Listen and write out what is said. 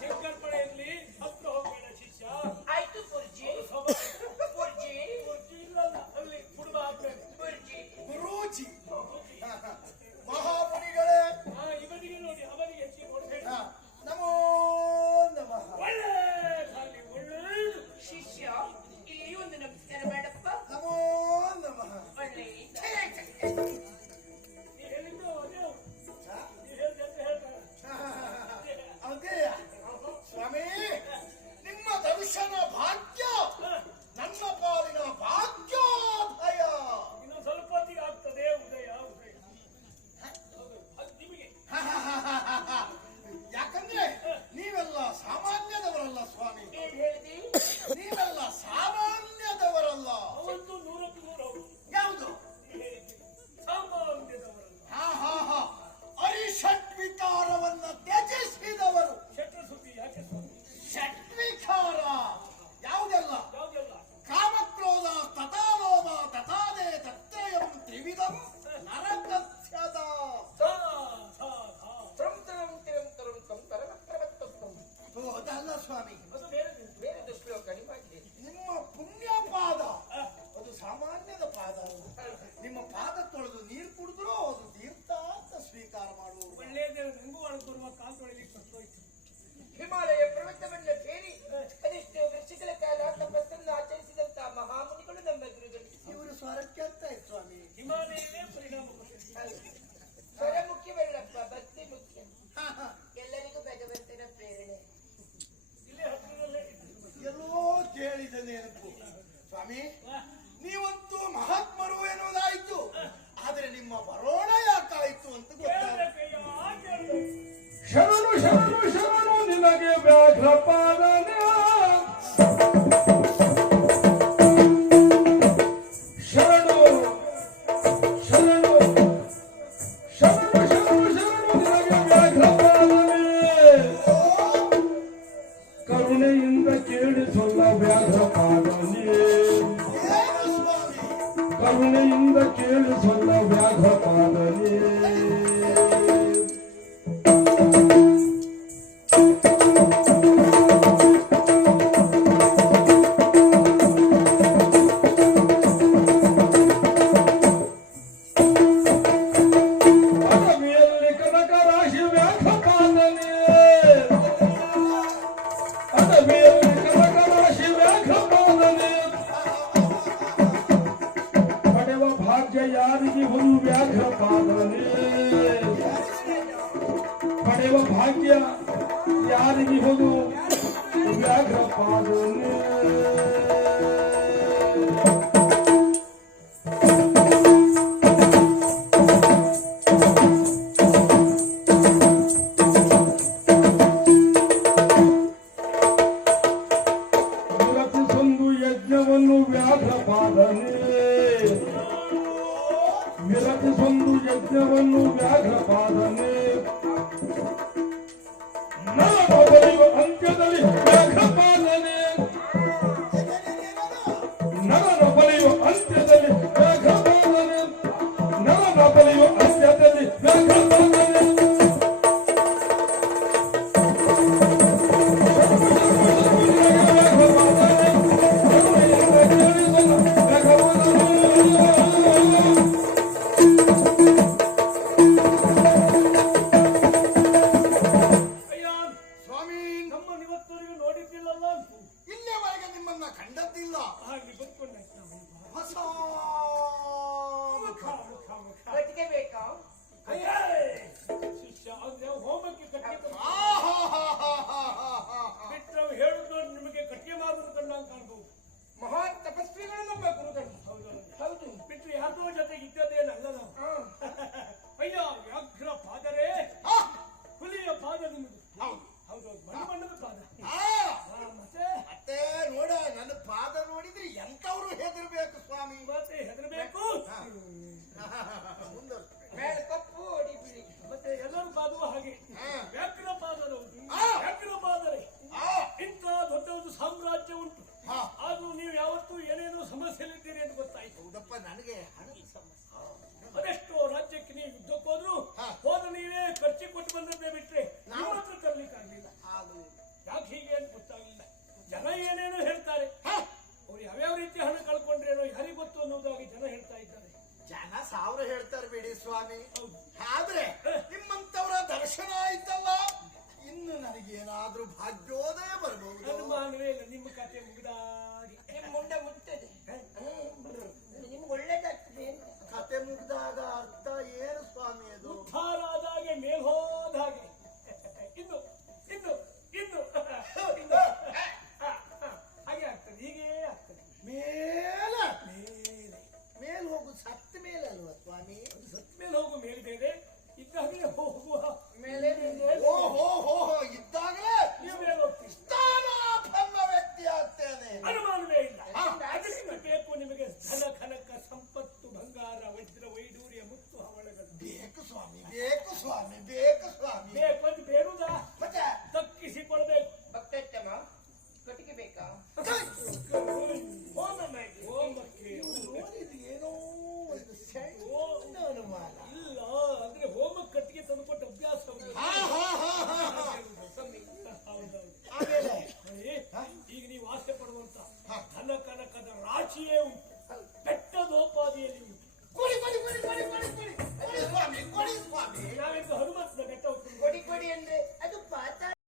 ಶಂಕರ್ಪಣೆಯಲ್ಲಿ ಹತ್ರ ಹೋಗ್ಬೇಡ ಶಿಷ್ಯ. ಆಯ್ತು ಗುರುಜಿ. ಗುರುಜಿ ಇಲ್ಲಲ್ಲ, ಅಲ್ಲಿ ಕುಡುಬ ಹಾಕ್ಬೇಕು. ಗುರುಜಿ ಗುರೂಜಿ ಮಹಾಮುನಿಗಳೇ, ಇವನಿಗೆ ನೋಡಿ, ಅವನಿಗೆ ಹೆಚ್ಚಿಗೆ ಕೊಡ್ಬೇಡ. ನಮೋ ನಮಃ. ಒಳ್ಳೆ ಖಾಲಿ ಒಳ್ಳೆಯದು. ಶಿಷ್ಯ ಇಲ್ಲಿ ಒಂದು ನಮಸ್ಕಾರ ಮಾಡಪ್ಪ. ನಮೋ ನಮಃ. ಒಳ್ಳೆ ನೀ ಹೇಳಿದ್ದು ಅದೇ ನೀ ಹೇಳಿದಂತ ಹೇಳ್ತಾರೆ. ಅದೇ ಸ್ವಾಮಿ, ನಿಮ್ಮ ದರ್ಶನ ಭಾಗ್ಯ ನನ್ನ ಪಾಲಿನ ಭಾಗ್ಯೋದಯ. ಇನ್ನು ಸ್ವಲ್ಪ ಹೊತ್ತಿಗೆ ಆಗ್ತದೆ ಉದಯ. ಅದು ನಿಮಗೆ ಯಾಕಂದ್ರೆ ನೀವೆಲ್ಲ ಸಾಮಾನ್ಯದವರಲ್ಲ ಸ್ವಾಮಿ. ಏನ್ ಹೇಳಿದಿ? ನೀವೆಲ್ಲ ಸಾಮಾನ್ಯದವರಲ್ಲ. ಅವಂತೂ 100ಕ್ಕೆ 100 ಹೌದು. ಯಾವುದು? ಸಾಮಾನ್ಯದವರಲ್ಲ. ಅರಿಷಡ್ವಿಕಾರವನ್ನ ತ್ಯಜಿಸಿದವರು. ಶೆಟ್ರ ಸುದ್ದಿ ಯಾಕೆ ಸ್ವಾಮಿ? ಷಡ್ವಿಕಾರ ಯಾವುದೆಲ್ಲ? ಯಾವುದೆಲ್ಲ? ಕಾಮಕ್ರೋಧ ತಥಾಲೋಭ ತಥಾದೇ ತತ್ರಯಂ ತ್ರಿವಿಧಂ ನರಕಸ್ಯದ. ಅದಲ್ಲ ಸ್ವಾಮಿ, ಅದು ಬೇರೆ ಬೇರೆ ಶ್ಲೋಕ ನಿಮಗೆ. ನಿಮ್ಮ ಪುಣ್ಯ ಪಾದ ಅದು ಸಾಮಾನ್ಯದ ಪಾದ ಅಲ್ಲ. ನಿಮ್ಮ ಪಾದ ತೊಳೆದು ನೀರು ಕುಡಿದ್ರು ಅದು ತೀರ್ಥ ಅಂತ ಸ್ವೀಕಾರ ಮಾಡುವುದು. ಒಳ್ಳೆಯದೇ. ನಂಗೂ ಒಳಗೆ ಬರುವ ಕಾಲು ತೊಳಿಲಿಕ್ಕೆ ಹೋಯ್ತು. ಹಿಮಾಲಯ ಪರ್ವತವನ್ನು ಸೇರಿ ಅದೆಷ್ಟು ವರ್ಷಗಳ ಕಾಲ ತಪಸ್ಸನ್ನು ಆಚರಿಸಿದಂತಹ ಮಹಾಮುನಿಗಳು ನಮ್ಮ ಗುರುಗಳು. ಇವರು ಸ್ವರಕ್ಕೆ ಆಗ್ತಾ ಇತ್ತು ಸ್ವಾಮಿ. ಹಿಮಾಲಯವೇ ಪರಿಣಾಮ ಕೊಟ್ಟಿದೆ. ಸ್ವರ ಮುಖ್ಯವಲ್ಲಪ್ಪ, ಭಕ್ತಿ ಮುಖ್ಯ. ಎಲ್ಲರಿಗೂ ಭಗವಂತನ ಪ್ರೇರಣೆ. ಇಲ್ಲೇ ಹತ್ತಿರದಲ್ಲೇ ಎಲ್ಲೋ ಕೇಳಿದ ನೆನಪು ಸ್ವಾಮಿ. ನೀವಂತೂ ಮಹಾತ್ಮರು ಎನ್ನುವುದಾಯ್ತು, ಆದ್ರೆ ನಿಮ್ಮ ಬರೋಣ ಯಾಕಾಯ್ತು ಅಂತ ಗೊತ್ತಾಗ. ಶರಣು ಶರಣು ಶರಣು ನಿನಗೆ ವ್ಯಾಘ್ರಪಾದನ. ಶರಣು ಶರಣು ಶರಣು ಶರಣು ಶರಣು ನಿನಗೆ ವ್ಯಾಘ್ರಪಾದನೆ. ಕರುಣೆಯಿಂದ ಕೇಳಿಸೊಲ್ಲ ವ್ಯಾಘ್ರಪಾದನೆ. ಏನು ಸ್ವಾಮಿ? ಕರುಣೆಯಿಂದ ಕೇಳಿಸೊಲ್ಲ ವ್ಯಾಘ್ರಪಾದನೆ. ಅಡವಿಯಲ್ಲಿ ಕನಕ ರಾಶಿ ವ್ಯಾಘ್ರಪಾದನೆ. ಅಡವಿಯಲ್ಲಿ ಕನಕ ರಾಶಿ ವ್ಯಾಘ್ರಪಾದನೆ. ಪಡೆವ ಭಾಗ್ಯ ಯಾರಿಗೆ ಒಂದು ವ್ಯಾಘ್ರಪಾದನೆ. ಪಡೆವ ಭಾಗ್ಯ ಯಾರಿಗೆ ಒಂದು ವ್ಯಾಘ್ರಪಾದನೆ. ಮಿರತಿಸೊಂದು ಯಜ್ಞವನ್ನು ವ್ಯಾಘ್ರಪಾದನೆ. ಮಿರತಿಸೊಂದು ಯಜ್ಞವನ್ನು ವ್ಯಾಘ್ರಪಾದನೆ. ನರಕ ಬರೆಯುವ ಅಂತ್ಯದಲ್ಲಿ ವ್ಯಾಘ್ರಪಾದನೆ. ಹೇಗೆ ಸ್ವಾಮಿ ಬೇಕು